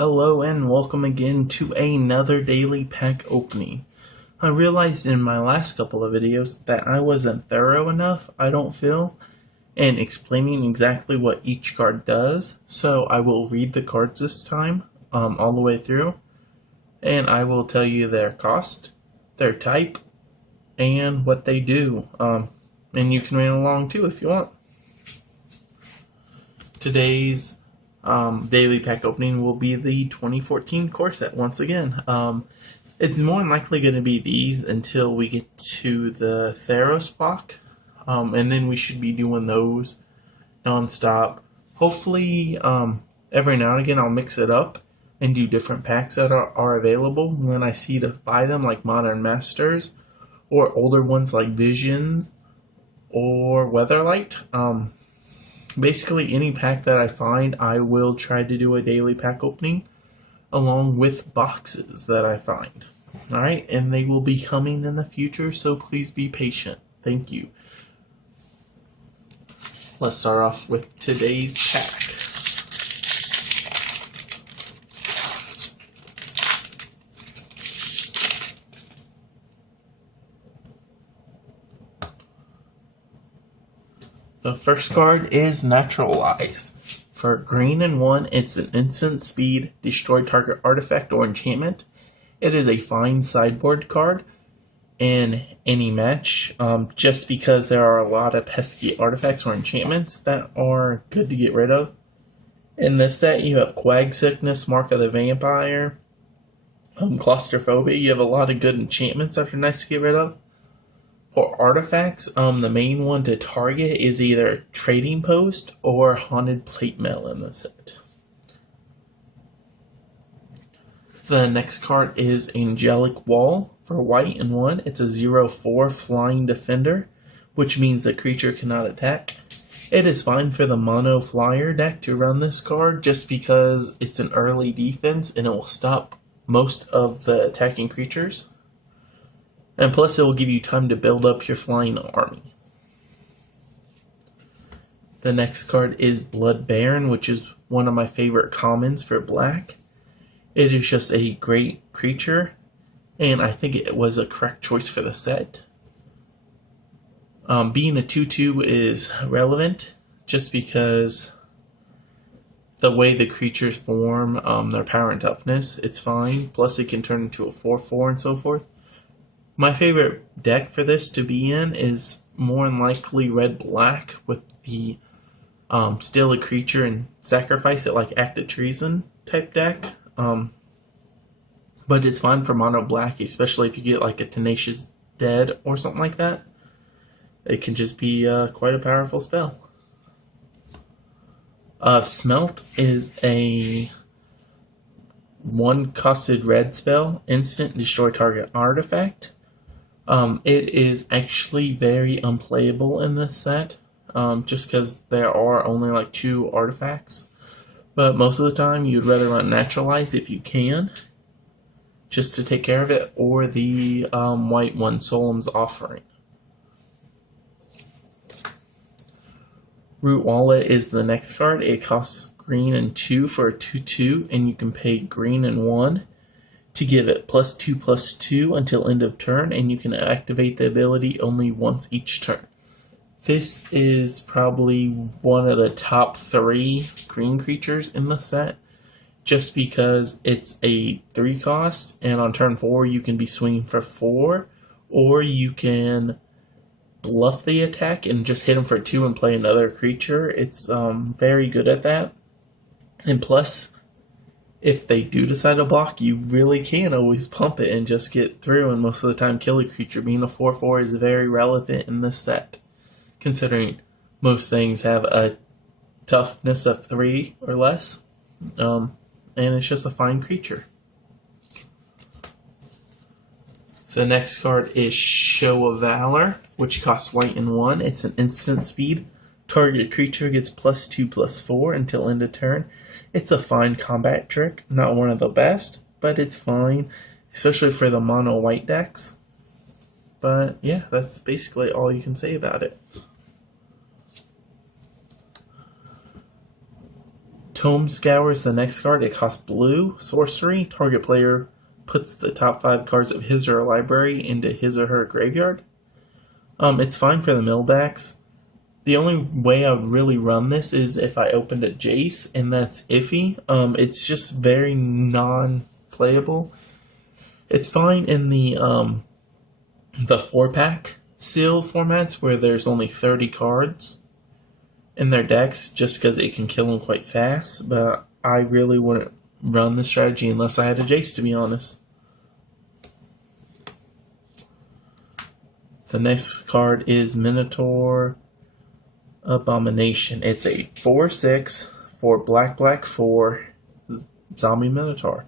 Hello and welcome again to another daily pack opening. I realized in my last couple of videos that I wasn't thorough enough, I don't feel, in explaining exactly what each card does, so I will read the cards this time, all the way through, and I will tell you their cost, their type, and what they do, and you can read along too if you want. Today's daily pack opening will be the 2014 core set once again. It's more than likely going to be these until we get to the Theros block, and then we should be doing those non-stop. Hopefully, every now and again I'll mix it up and do different packs that are available when I see to buy them, like Modern Masters, or older ones like Visions or Weatherlight. Basically, any pack that I find, I will try to do a daily pack opening along with boxes that I find. Alright, and they will be coming in the future, so please be patient. Thank you. Let's start off with today's pack. The first card is Naturalize. For green and 1, it's an instant speed, destroy target artifact or enchantment. It is a fine sideboard card in any match, just because there are a lot of pesky artifacts or enchantments that are good to get rid of. In this set, you have Quag Sickness, Mark of the Vampire, Claustrophobia. You have a lot of good enchantments that are nice to get rid of. For artifacts, the main one to target is either Trading Post or Haunted Plate Mail in the set. The next card is Angelic Wall. For white and 1, it's a 0/4 flying defender, which means the creature cannot attack. It is fine for the mono flyer deck to run this card just because it's an early defense and it will stop most of the attacking creatures. And plus, it will give you time to build up your flying army. The next card is Blood Baron, which is one of my favorite commons for black. It is just a great creature, and I think it was a correct choice for the set. Being a 2/2 is relevant, just because the way the creatures form, their power and toughness, it's fine. Plus, it can turn into a 4/4 and so forth. My favorite deck for this to be in is more than likely red-black with the steal a creature and sacrifice it, like Act of Treason type deck. But it's fine for mono-black, especially if you get like a Tenacious Dead or something like that. It can just be quite a powerful spell. Smelt is a 1-costed red spell, instant destroy target artifact. It is actually very unplayable in this set, just because there are only like 2 artifacts. But most of the time, you'd rather run Naturalize if you can, just to take care of it, or the white one, Solemn's Offering. Root Wallet is the next card. It costs green and 2 for a 2/2, and you can pay green and 1 to give it +2/+2 until end of turn, and you can activate the ability only once each turn. This is probably one of the top 3 green creatures in the set, just because it's a 3 cost, and on turn 4 you can be swinging for 4, or you can bluff the attack and just hit him for 2 and play another creature. It's very good at that, and plus, if they do decide to block, you really can always pump it and just get through, and most of the time kill a creature. Being a 4/4 is very relevant in this set, considering most things have a toughness of 3 or less, and it's just a fine creature. The next card is Show of Valor, which costs white and 1. It's an instant speed. Target creature gets +2/+4 until end of turn. It's a fine combat trick, not one of the best, but it's fine, especially for the mono white decks. But yeah, that's basically all you can say about it. Tome Scour is the next card. It costs blue, sorcery. Target player puts the top 5 cards of his or her library into his or her graveyard. It's fine for the mill decks. The only way I would really run this is if I opened a Jace, and that's iffy. It's just very non-playable. It's fine in the 4-pack seal formats where there's only 30 cards in their decks, just because it can kill them quite fast. But I really wouldn't run this strategy unless I had a Jace, to be honest. The next card is Minotaur Abomination. It's a 4/6 for black 4 zombie Minotaur.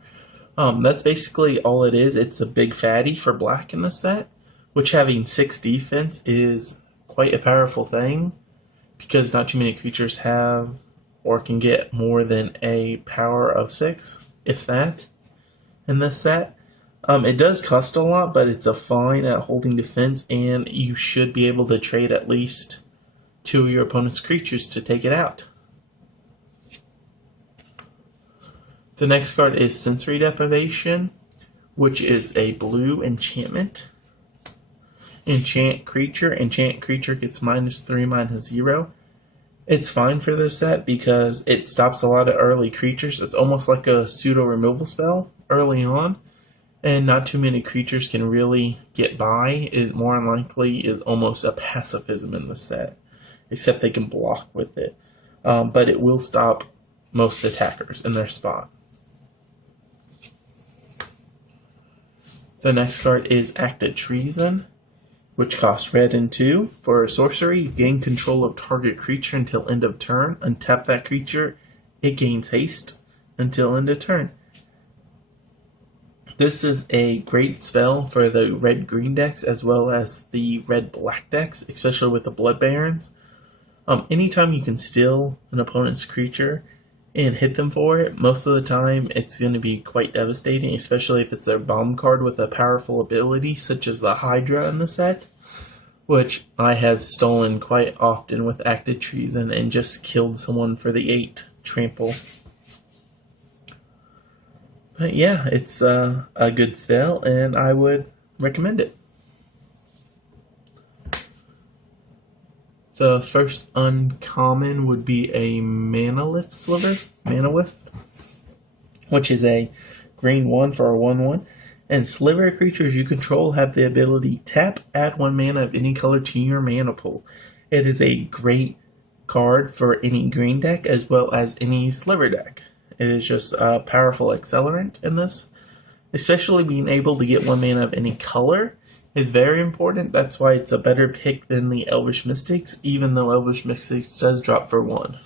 That's basically all it is. It's a big fatty for black in the set, which having 6 defense is quite a powerful thing because not too many creatures have or can get more than a power of 6, if that, in this set. It does cost a lot, but it's a fine at holding defense, and you should be able to trade at least 2 of your opponent's creatures to take it out. The next card is Sensory Deprivation, which is a blue enchantment. Enchant creature gets -3/-0. It's fine for this set because it stops a lot of early creatures. It's almost like a pseudo removal spell early on, and not too many creatures can really get by. It more than likely is almost a pacifism in the set, except they can block with it. But it will stop most attackers in their spot. The next card is Acted Treason, which costs red and 2. For a sorcery, gain control of target creature until end of turn. Untap that creature, it gains haste until end of turn. This is a great spell for the red-green decks as well as the red-black decks, especially with the Blood Barons. Anytime you can steal an opponent's creature and hit them for it, most of the time it's going to be quite devastating, especially if it's their bomb card with a powerful ability such as the Hydra in the set, which I have stolen quite often with Acted Treason and just killed someone for the 8 trample. But yeah, it's a good spell and I would recommend it. The first uncommon would be a Manalith Sliver, which is a green 1 for a 1/1. And Sliver creatures you control have the ability tap, add 1 mana of any color to your mana pool. It is a great card for any green deck as well as any Sliver deck. It is just a powerful accelerant in this. Especially being able to get 1 mana of any color is very important. That's why it's a better pick than the Elvish Mystics, even though Elvish Mystics does drop for 1.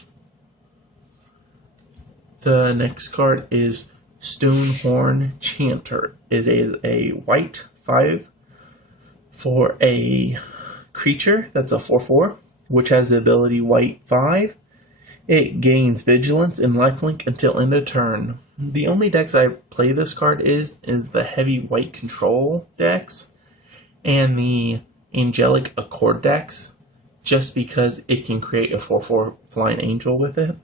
The next card is Stonehorn Chanter. It is a white 5 for a creature that's a 4/4, which has the ability white 5. It gains vigilance and lifelink until end of turn. The only decks I play this card is the heavy white control decks and the Angelic Accord decks, just because it can create a 4/4 flying angel with it.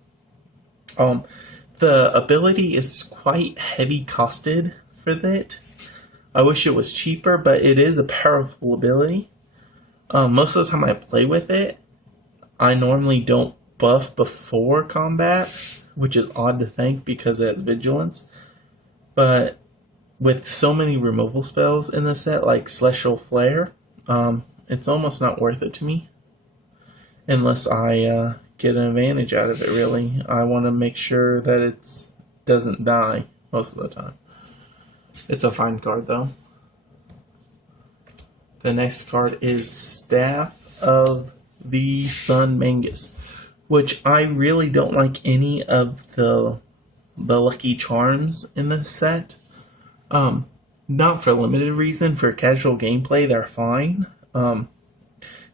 The ability is quite heavy costed for it. I wish it was cheaper, but it is a powerful ability. Most of the time I play with it, I normally don't buff before combat, which is odd to think because it has vigilance. But with so many removal spells in the set, like Celestial Flare, it's almost not worth it to me. Unless I get an advantage out of it, really. I want to make sure that it doesn't die most of the time. It's a fine card, though. The next card is Staff of the Sun Mangus, which I really don't like any of the lucky charms in this set. Not for limited reason. For casual gameplay, they're fine.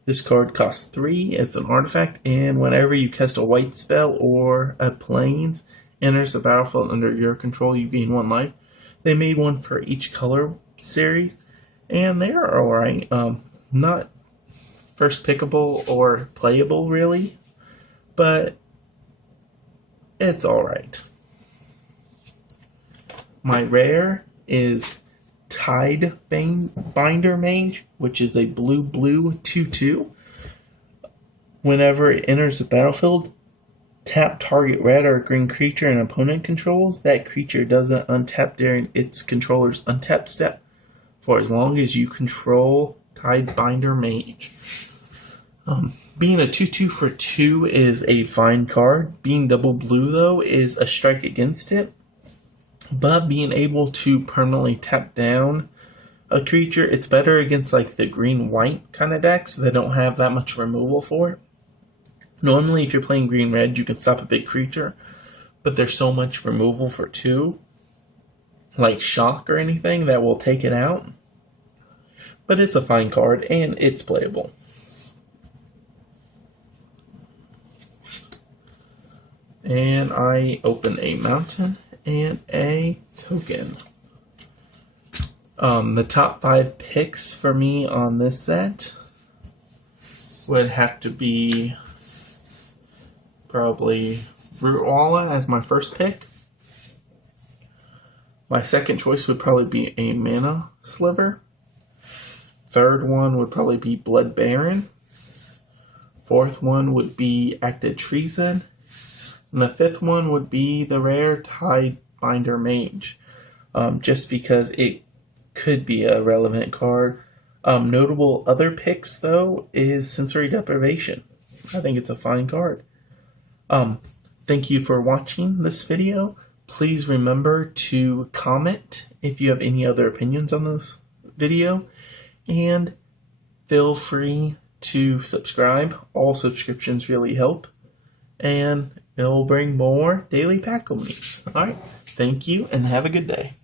This card costs 3. It's an artifact, and whenever you cast a white spell or a plains enters the battlefield under your control, you gain 1 life. They made one for each color series, and they are alright. Not first pickable or playable, really, but it's alright. My rare is Binder Mage, which is a blue 2/2. Whenever it enters the battlefield, tap target red or green creature an opponent controls. That creature doesn't untap during its controller's untap step for as long as you control Binder Mage. Being a 2/2 for 2 is a fine card. Being double blue, though, is a strike against it. But being able to permanently tap down a creature, it's better against like the green-white kind of decks that don't have that much removal for it. Normally, if you're playing green-red, you can stop a big creature, but there's so much removal for 2, like shock or anything, that will take it out. But it's a fine card, and it's playable. And I open a mountain and a token. The top 5 picks for me on this set would have to be probably Rootwalla as my first pick. My second choice would probably be a Mana Sliver. Third one would probably be Blood Baron. Fourth one would be Active Treason. And the fifth one would be the rare Binder Mage. Just because it could be a relevant card. Notable other picks, though, is Sensory Deprivation. I think it's a fine card. Thank you for watching this video. Please remember to comment if you have any other opinions on this video. And feel free to subscribe. All subscriptions really help. And it'll bring more daily pack openings. Alright, thank you and have a good day.